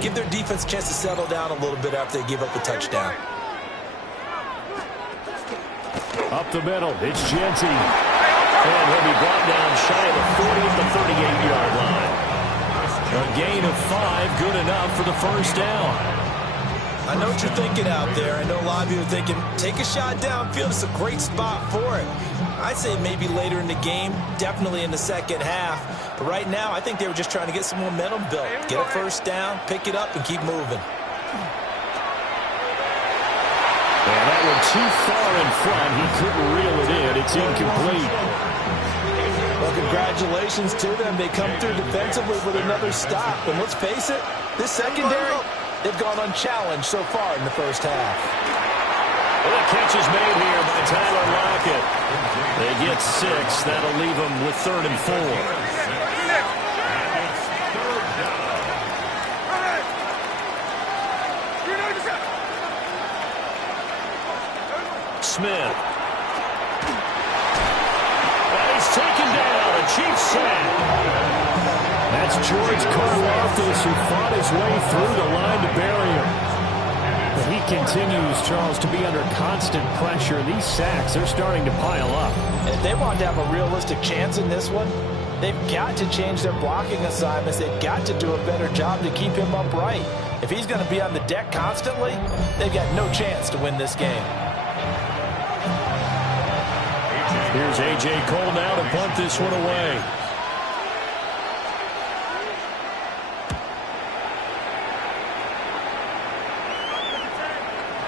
Give their defense a chance to settle down a little bit after they give up a touchdown. Up the middle, it's Jeanty. And he'll be brought down shy of the 40 at the 38-yard line. A gain of 5, good enough for the first down. I know what you're thinking out there. I know a lot of you are thinking, take a shot downfield. It's a great spot for it. I'd say maybe later in the game, definitely in the second half. But right now, I think they were just trying to get some momentum built. Get a first down, pick it up, and keep moving. And that one too far in front. He couldn't reel it in. It's incomplete. Well, congratulations to them. They come through defensively with another stop. And let's face it, this secondary, they've gone unchallenged so far in the first half. Well, the catch is made here by Tyler Lockett. They get 6. That'll leave them with 3rd and 4. Smith. And he's taken down. A Chiefs sack. That's George Karlaftis, who fought his way through the line to bury him. But he continues, Charles, to be under constant pressure. These sacks, they're starting to pile up. If they want to have a realistic chance in this one, they've got to change their blocking assignments. They've got to do a better job to keep him upright. If he's going to be on the deck constantly, they've got no chance to win this game. Here's A.J. Cole now to punt this one away.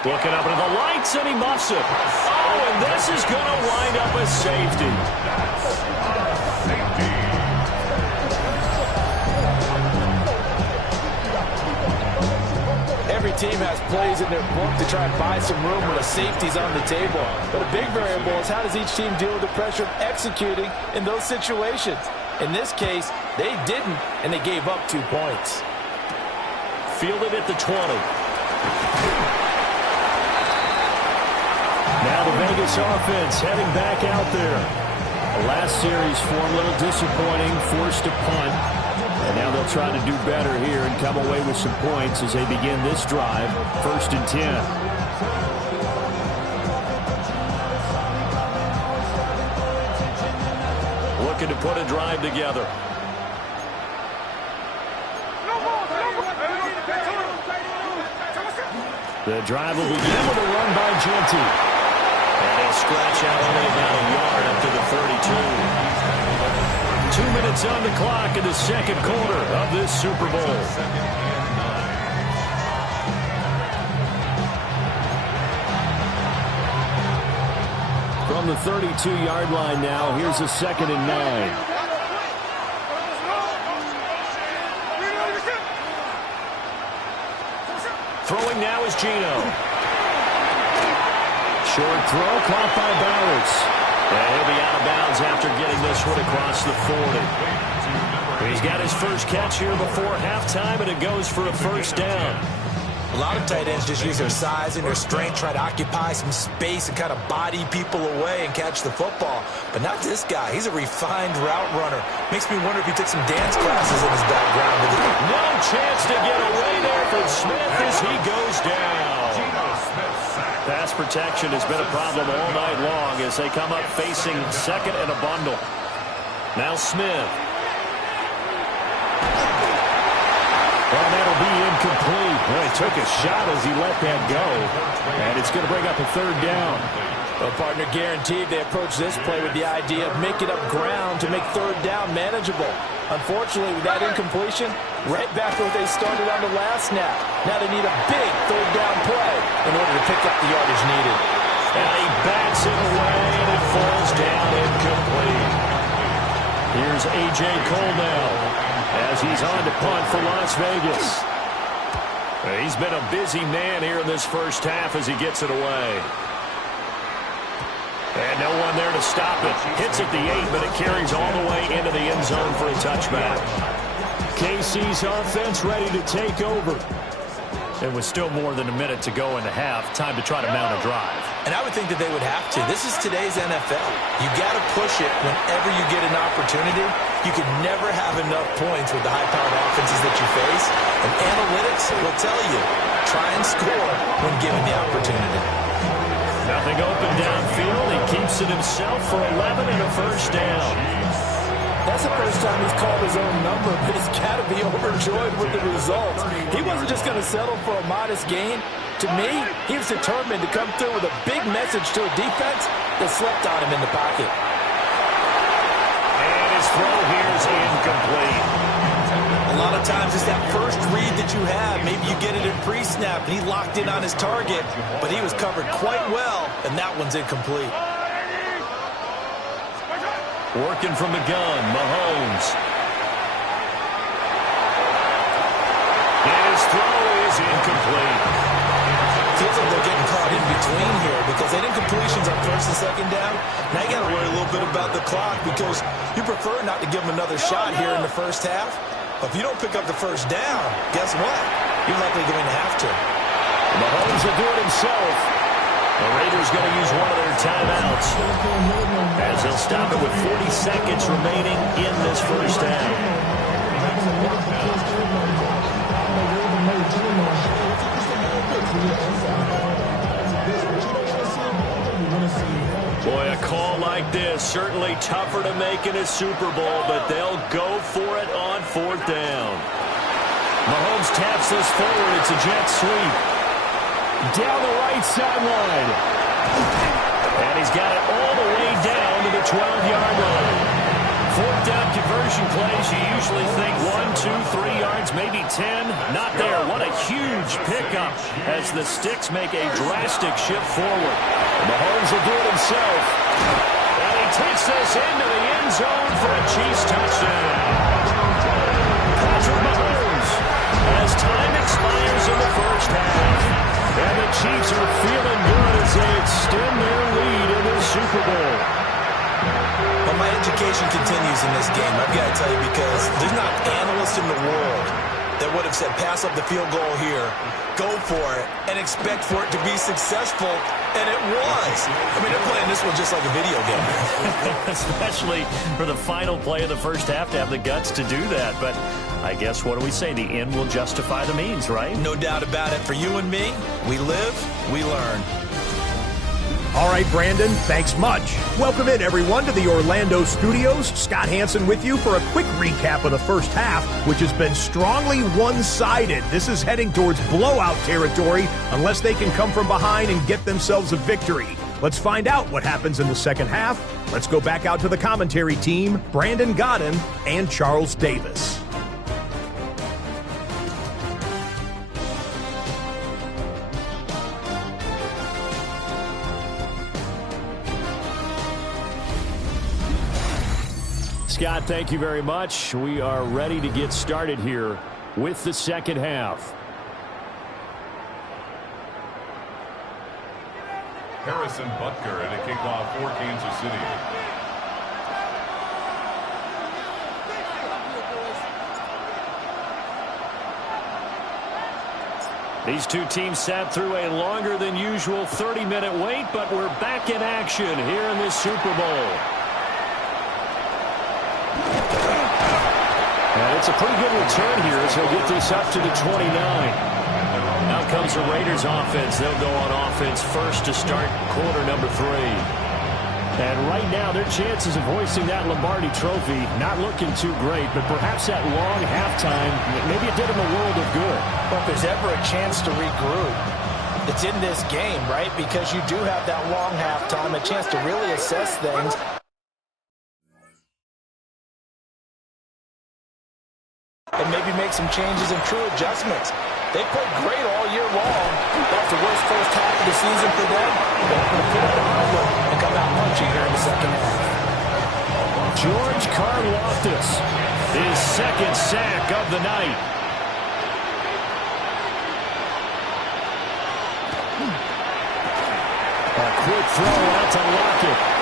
Looking up into the lights, and he muffs it. Oh, and this is going to wind up a safety. Every team has plays in their book to try and buy some room when a safety's on the table. But a big variable is how does each team deal with the pressure of executing in those situations. In this case, they didn't, and they gave up 2 points. Fielded at the 20. Now the Vegas offense heading back out there. The last series for a little disappointing, forced to punt. And now they'll try to do better here and come away with some points as they begin this drive. 1st and 10. Looking to put a drive together. The drive will begin with a run by Jeanty. And they'll scratch out only about a yard up to the 32. 2 minutes on the clock in the second quarter of this Super Bowl. From the 32-yard line now, here's a 2nd and 9. Throwing now is Geno. Short throw caught by Bowers. And he'll be out of bounds after getting this one across the 40. He's got his first catch here before halftime, and it goes for a first down. A lot of tight ends just use their size and their strength, try to occupy some space and kind of body people away and catch the football. But not this guy. He's a refined route runner. Makes me wonder if he took some dance classes in his background. No chance to get away there from Smith as he goes down. Pass protection has been a problem all night long as they come up facing 2nd and a bundle. Now Smith. Well, that'll be incomplete. Well, he took a shot as he let that go. And it's going to bring up a 3rd down. Well, partner, guaranteed they approach this play with the idea of making up ground to make 3rd down manageable. Unfortunately, with that incompletion, right back where they started on the last snap. Now they need a big 3rd down play in order to pick up the yardage needed. And he bats it away, and it falls down incomplete. Here's A.J. Cole now as he's on to punt for Las Vegas. He's been a busy man here in this first half as he gets it away. And no one there to stop it. Hits at the 8, but it carries all the way into the end zone for a touchback. KC's offense ready to take over. And with still more than a minute to go in the half, time to try to mount a drive. And I would think that they would have to. This is today's NFL. You got to push it whenever you get an opportunity. You could never have enough points with the high-powered offense offenses that you face, and analytics will tell you, try and score when given the opportunity. Nothing open downfield. He keeps it himself for 11 and a first down. That's the first time he's called his own number, but he's got to be overjoyed with the results. He wasn't just going to settle for a modest gain. To me, he was determined to come through with a big message to a defense that slept on him in the pocket. And his throw here is incomplete. A lot of times it's that first read that you have. Maybe you get it in pre-snap, and he locked in on his target, but he was covered quite well, and that one's incomplete. Working from the gun, Mahomes. His throw is incomplete. Feels like they're getting caught in between here because they didn't completions on first and second down. Now you got to worry a little bit about the clock because you prefer not to give them another shot here in the first half. But if you don't pick up the first down, guess what? You're likely going to have to. Mahomes will do it himself. The Raiders going to use one of their timeouts as they'll stop it with 40 seconds remaining in this first half. Boy, a call like this, certainly tougher to make in a Super Bowl, but they'll go for it on fourth down. Mahomes taps this forward. It's a jet sweep. Down the right sideline. And he's got it all the way down to the 12-yard line. Fourth down conversion plays, you usually think 1, 2, 3 yards, maybe 10. Not there. What a huge pickup as the Sticks make a drastic shift forward. Mahomes will do it himself. And he takes this into the end zone for a Chiefs touchdown. Patrick Mahomes, as time expires in the first half. And the Chiefs are feeling good as they extend their lead in the Super Bowl. Well, my education continues in this game, I've got to tell you, because there's not an analyst in the world that would have said pass up the field goal here, go for it, and expect for it to be successful, and it was. I mean, they're playing this one just like a video game. Especially for the final play of the first half to have the guts to do that. But I guess, what do we say? The end will justify the means, right? No doubt about it. For you and me, we live, we learn. All right, Brandon, thanks much. Welcome in, everyone, to the Orlando studios. Scott Hansen with you for a quick recap of the first half, which has been strongly one-sided. This is heading towards blowout territory unless they can come from behind and get themselves a victory. Let's find out what happens in the second half. Let's go back out to the commentary team, Brandon Gaudin and Charles Davis. Scott, thank you very much. We are ready to get started here with the second half. Harrison Butker at a kickoff for Kansas City. These two teams sat through a longer than usual 30-minute wait, but we're back in action here in this Super Bowl. And it's a pretty good return here as he'll get this up to the 29. Now comes the Raiders offense. They'll go on offense first to start quarter number 3. And right now, their chances of hoisting that Lombardi trophy not looking too great, but perhaps that long halftime, maybe it did them a world of good. Well, if there's ever a chance to regroup, it's in this game, right? Because you do have that long halftime, a chance to really assess things. And maybe make some changes and true adjustments. They played great all year long. That was the worst first half of the season for them. They're going to put up an outlook and come out punchy here in the second half. George Karlaftis, his second sack of the night. A quick throw out to Lockett.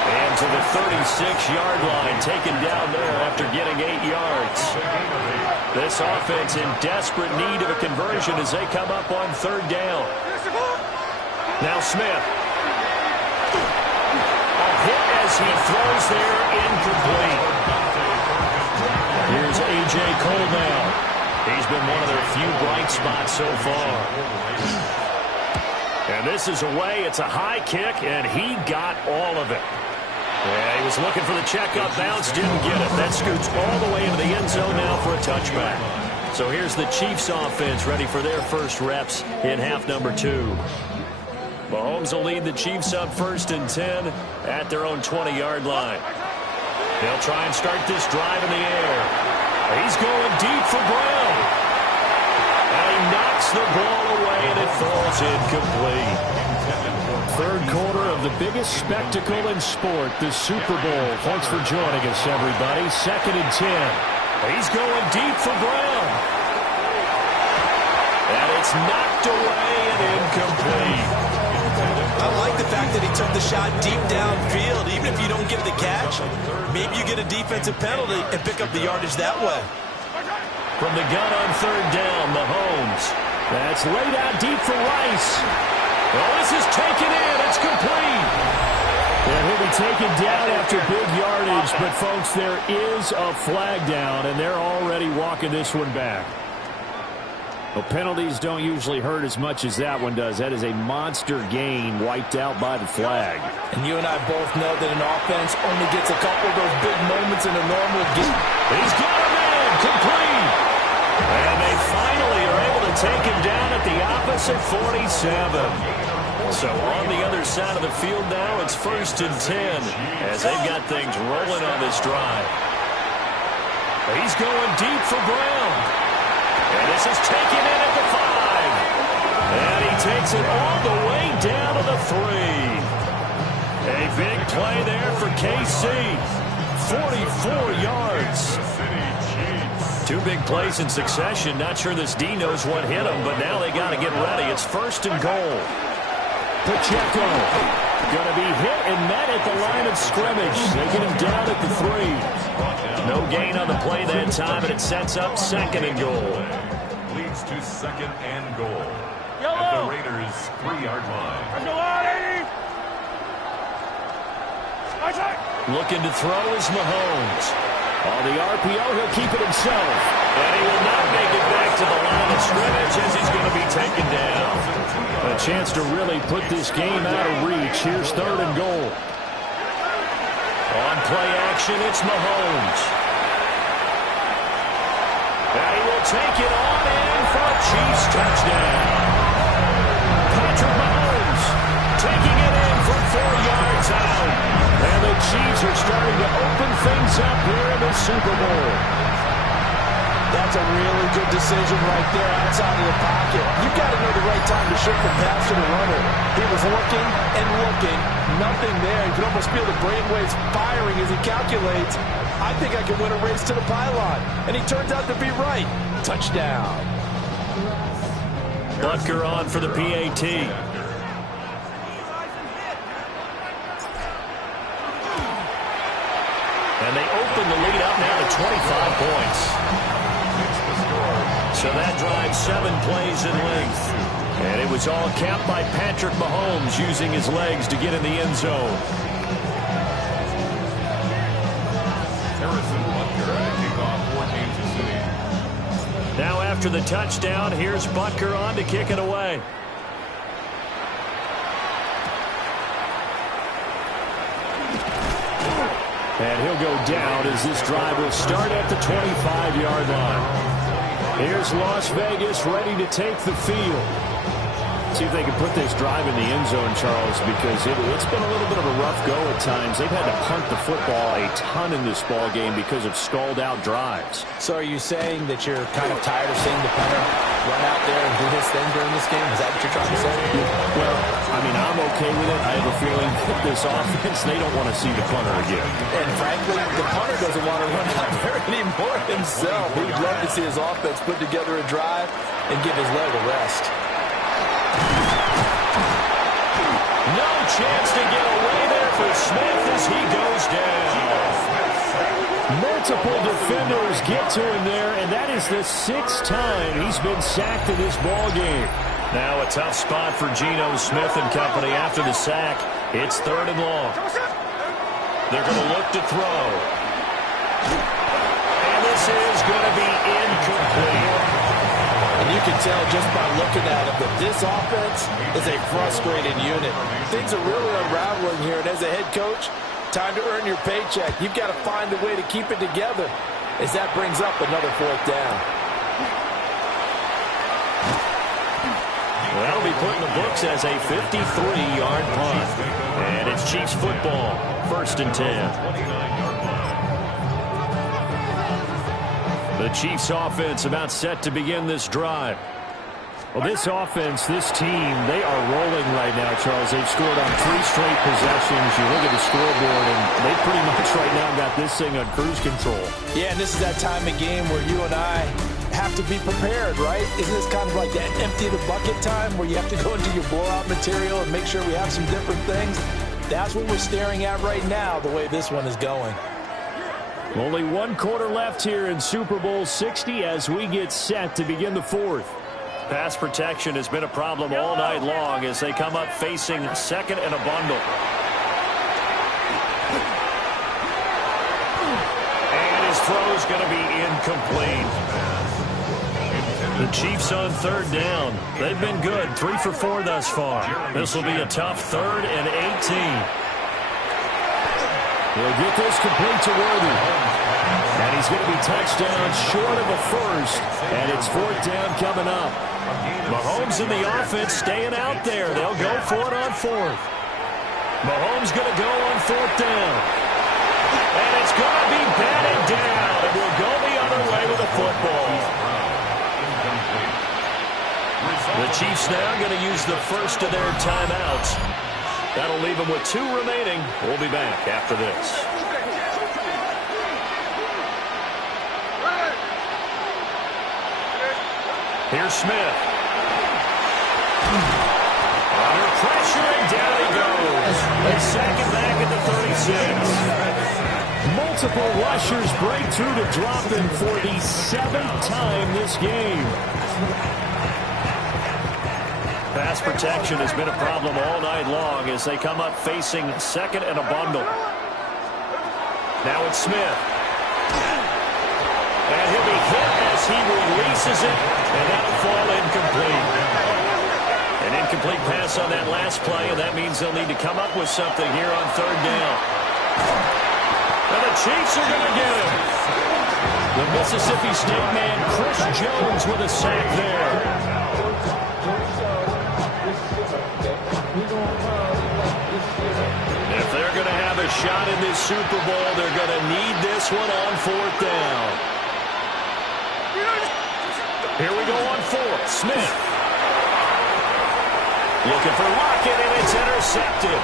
And to the 36-yard line, taken down there after getting 8 yards. This offense in desperate need of a conversion as they come up on third down. Now Smith. A hit as he throws there, incomplete. Here's A.J. Cole now. He's been one of their few bright spots so far. And this is away. It's a high kick, and he got all of it. Yeah, he was looking for the checkup bounce, didn't get it. That scoots all the way into the end zone now for a touchback. So here's the Chiefs offense ready for their first reps in half number 2. Mahomes will lead the Chiefs up 1st and 10 at their own 20-yard line. They'll try and start this drive in the air. He's going deep for Brown. And he knocks the ball away, and it falls incomplete. Third quarter of the biggest spectacle in sport, the Super Bowl. Thanks for joining us, everybody. 2nd and 10. He's going deep for Brown. And it's knocked away and incomplete. I like the fact that he took the shot deep downfield. Even if you don't get the catch, maybe you get a defensive penalty and pick up the yardage that way. From the gun on 3rd down, Mahomes. That's laid out deep for Rice. Well, this is taken in. It's complete. And he'll be taken down after big yardage. But, folks, there is a flag down, and they're already walking this one back. Well, penalties don't usually hurt as much as that one does. That is a monster gain wiped out by the flag. And you and I both know that an offense only gets a couple of those big moments in a normal game. He's got a man, complete. And they finally are able to take him down at the opposite 47. So on the other side of the field now, it's 1st and 10 as they've got things rolling on this drive. He's going deep for Brown. And this is taken in at the 5. And he takes it all the way down to the 3. A big play there for KC. 44 yards. 2 big plays in succession. Not sure this D knows what hit him, but now they got to get ready. It's 1st and goal. Pacheco going to be hit and met at the line of scrimmage. They get him down at the 3. No gain on the play that time, and it sets up 2nd and goal. Leads to 2nd and goal. At the Raiders' 3-yard line. Looking to throw is Mahomes. On the RPO, he'll keep it himself. And he will not make it back to the line of scrimmage as he's going to be taken down. A chance to really put this game out of reach. Here's 3rd and goal. On play action, it's Mahomes. And he will take it on in for a Chiefs touchdown. Patrick Mahomes taking it in from 4 yards out. And the Chiefs are starting to open things up here in the Super Bowl. That's a really good decision right there outside of the pocket. You've got to know the right time to shift from pass to the runner. He was looking and looking. Nothing there. You can almost feel the brainwaves firing as he calculates. I think I can win a race to the pylon. And he turns out to be right. Touchdown. Butker on for the PAT. And they open the lead up now to 25 points. So that drives 7 plays in length. And it was all capped by Patrick Mahomes using his legs to get in the end zone. Harrison Butker at kickoff for Kansas City. Now after the touchdown, here's Butker on to kick it away. And he'll go down as this drive will start at the 25-yard line. Here's Las Vegas ready to take the field. See if they can put this drive in the end zone, Charles, because it's been a little bit of a rough go at times. They've had to punt the football a ton in this ball game because of stalled-out drives. So are you saying that you're kind of tired of seeing the punter run out there and do his thing during this game? Is that what you're trying to say? Well, I mean, I'm okay with it. I have a feeling that this offense, they don't want to see the punter again. And frankly, the punter doesn't want to run out there anymore himself. He'd love to see his offense put together a drive and give his leg a rest. No chance to get away there for Smith as he goes down. Multiple defenders get to him there, and that is the 6th time he's been sacked in this ball game. Now a tough spot for Geno Smith and company after the sack. It's 3rd and long. They're going to look to throw. And this is going to be incomplete. You can tell just by looking at him that this offense is a frustrated unit. Things are really unraveling here, and as a head coach, time to earn your paycheck. You've got to find a way to keep it together as that brings up another 4th down. That'll be put in the books as a 53-yard punt. And it's Chiefs football, 1st and 10. The Chiefs offense about set to begin this drive. Well, this offense, this team, they are rolling right now, Charles. They've scored on 3 straight possessions. You look at the scoreboard, and they pretty much right now got this thing on cruise control. Yeah, and this is that time of game where you and I have to be prepared, right? Isn't this kind of like that empty the bucket time where you have to go into your blowout material and make sure we have some different things? That's what we're staring at right now, the way this one is going. Only 1 quarter left here in Super Bowl 60 as we get set to begin the 4th. Pass protection has been a problem all night long as they come up facing 2nd and a bundle. And his throw is going to be incomplete. The Chiefs on 3rd down. They've been good, 3 for 4 thus far. This will be a tough 3rd and 18. He'll get this complete to Worthy. And he's going to be touchdown short of a first. And it's 4th down coming up. Mahomes and the offense staying out there. They'll go for it on 4th. Mahomes going to go on 4th down. And it's going to be batted down. And we'll go the other way with the football. The Chiefs now going to use the first of their timeouts. That'll leave them with 2 remaining. We'll be back after this. Here's Smith. Under pressure, and down he goes. A second back at the 36. Multiple rushers break through to drop him for the 7th time this game. Pass protection has been a problem all night long as they come up facing 2nd and a bundle. Now it's Smith. And he'll be hit as he releases it, and that'll fall incomplete. An incomplete pass on that last play, and that means they'll need to come up with something here on 3rd down. And the Chiefs are going to get him. The Mississippi State man, Chris Jones, with a sack there. If they're going to have a shot in this Super Bowl, they're going to need this one on 4th down. Here we go on 4th. Smith. Looking for Lockett, and it's intercepted.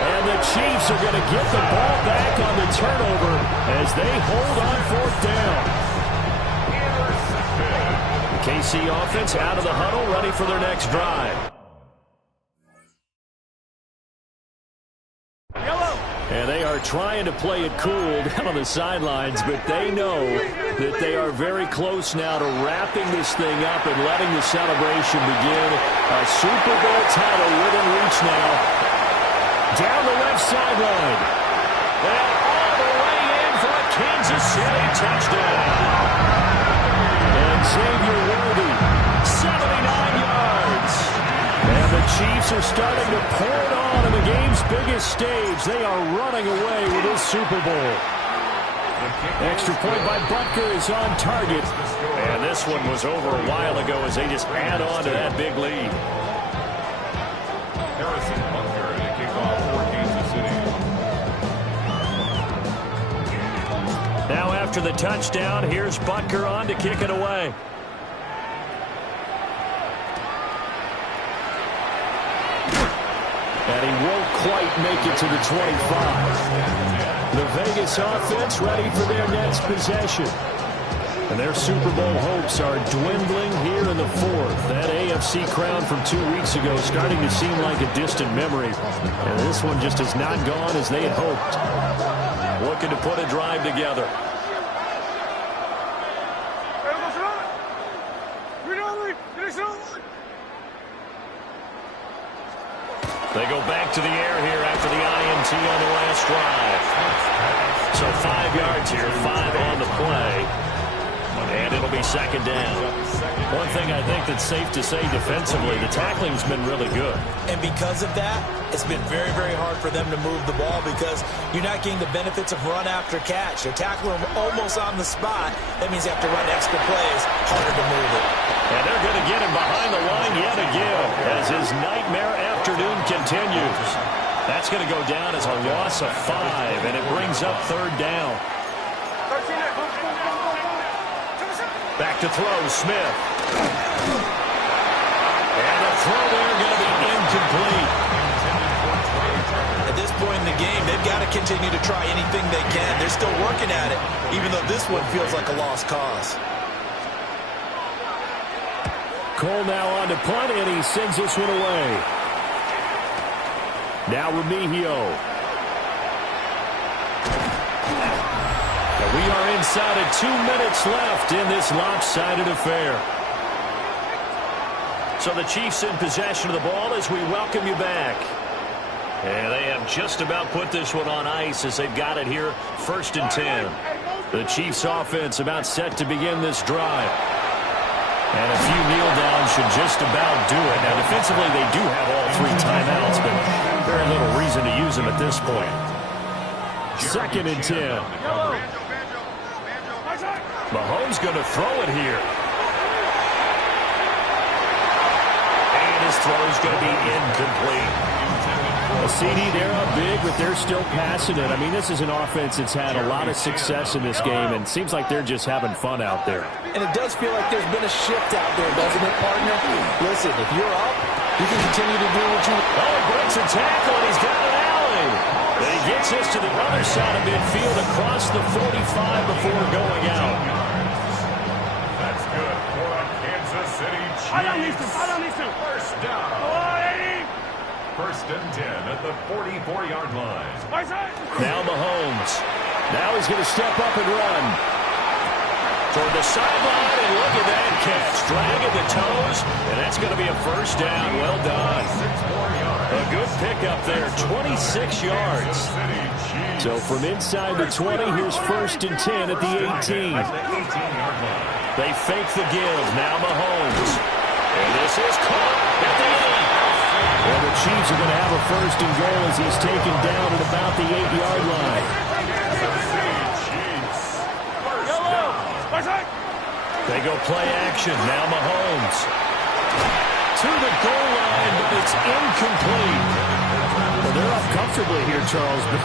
And the Chiefs are going to get the ball back on the turnover as they hold on 4th down. The KC offense out of the huddle, ready for their next drive. And they are trying to play it cool down on the sidelines, but they know that they are very close now to wrapping this thing up and letting the celebration begin. A Super Bowl title within reach now. Down the left sideline. And all the way in for a Kansas City touchdown. And Xavier Worthy, 79 yards. And the Chiefs are starting to pour it on in the game's biggest stage. They are running away with this Super Bowl. Extra point by Butker is on target. And this one was over a while ago as they just add on to that big lead. Harrison Butker to kick off for Kansas City. Now after the touchdown, here's Butker on to kick it away. And he won't quite make it to the 25. The Vegas offense ready for their next possession. And their Super Bowl hopes are dwindling here in the 4th. That AFC crown from 2 weeks ago starting to seem like a distant memory. And this one just has not gone as they had hoped. Looking to put a drive together. They go back to the air here after the INT on the last drive. So 5 yards here, 5 on the play. And it'll be second down. One thing I think that's safe to say defensively, the tackling's been really good. And because of that, it's been very, very hard for them to move the ball because you're not getting the benefits of run after catch. They're tackling them almost on the spot. That means you have to run extra plays, harder to move it. And they're going to get him behind the line yet again as his nightmare afternoon continues. That's going to go down as a loss of 5, and it brings up third down. Back to throw, Smith. And the throw there going to be incomplete. At this point in the game, they've got to continue to try anything they can. They're still working at it, even though this one feels like a lost cause. Cole now on to punt, and he sends this one away. Now Remigio. And we are inside of 2 minutes left in this lopsided affair. So the Chiefs in possession of the ball as we welcome you back. And they have just about put this one on ice as they've got it here, 1st and 10. The Chiefs offense about set to begin this drive. And a few kneel downs should just about do it. Now, defensively, they do have all 3 timeouts, but very little reason to use them at this point. 2nd and 10. Mahomes going to throw it here. And his throw is going to be incomplete. A CD, they're up big, but they're still passing it. I mean, this is an offense that's had a lot of success in this game, and it seems like they're just having fun out there. And it does feel like there's been a shift out there, doesn't it, partner? Listen, if you're up, you can continue to do what you want. Oh, he breaks a tackle, and he's got an alley. And he gets this to the other side of midfield across the 45 before going out. That's good for the Kansas City Chiefs. First down. 1st and 10 at the 44-yard line. Now Mahomes. Now he's going to step up and run. Toward the sideline, and look at that catch. Dragging the toes, and that's going to be a first down. Well done. A good pickup there, 26 yards. So from inside the 20, here's 1st and 10 at the 18. They fake the give. Now Mahomes. And this is caught at the 8. Well, the Chiefs are going to have a 1st and goal as he's taken down at about the 8-yard line. They go play action. Now Mahomes. To the goal line, but it's incomplete. Well, they're up comfortably here, Charles, but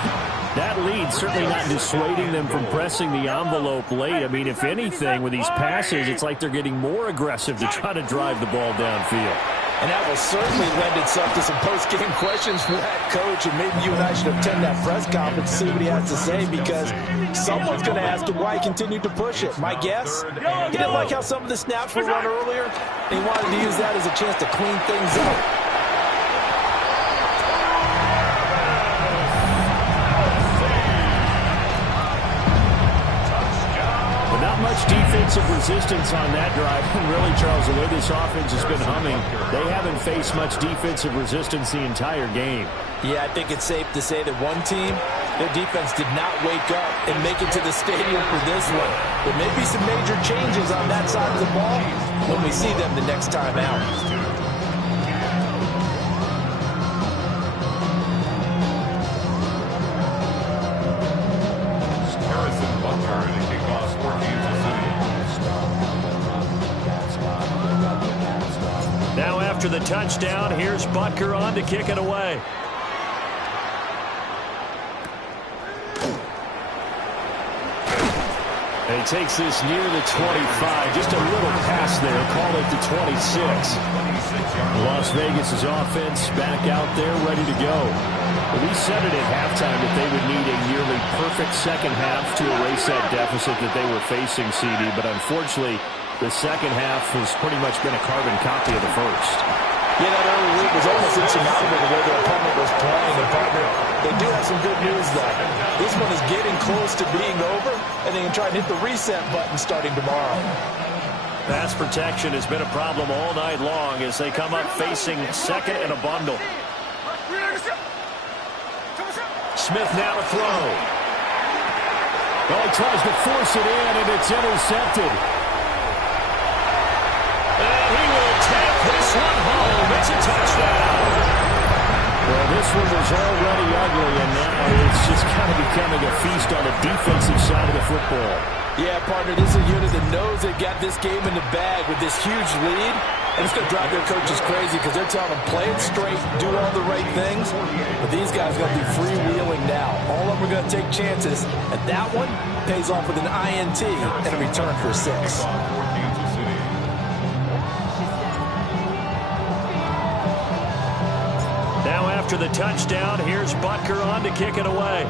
that lead certainly not dissuading them from pressing the envelope late. I mean, if anything, with these passes, it's like they're getting more aggressive to try to drive the ball downfield. And that will certainly lend itself to some post-game questions for that coach, and maybe you and I should attend that press conference to see what he has to say, because someone's going to ask him why he continued to push it. My guess, he didn't like how some of the snaps were run earlier, and he wanted to use that as a chance to clean things up. Much defensive resistance on that drive. And really, Charles, the way this offense has been humming, they haven't faced much defensive resistance the entire game. Yeah, I think it's safe to say that one team, their defense did not wake up and make it to the stadium for this one. There may be some major changes on that side of the ball when we see them the next time out. Now after the touchdown, here's Butker on to kick it away. And he takes this near the 25. Just a little pass there. Call it the 26. Las Vegas' offense back out there ready to go. We said it at halftime that they would need a nearly perfect second half to erase that deficit that they were facing, CD. But unfortunately, the second half has pretty much been a carbon copy of the first. Yeah, that early lead was almost insurmountable the way their opponent was playing. And partner, they do have some good news, though. This one is getting close to being over, and they can try and hit the reset button starting tomorrow. Pass protection has been a problem all night long as they come up facing second and a bundle. Smith now to throw. Well, he tries to force it in, and it's intercepted. This one was already ugly, and now it's just kind of becoming a feast on the defensive side of the football. Yeah, partner, this is a unit that knows they got this game in the bag with this huge lead. And it's going to drive their coaches crazy because they're telling them, play it straight, do all the right things. But these guys are going to be freewheeling now. All of them are going to take chances. And that one pays off with an INT and a return for a 6. Now after the touchdown, here's Butker on to kick it away.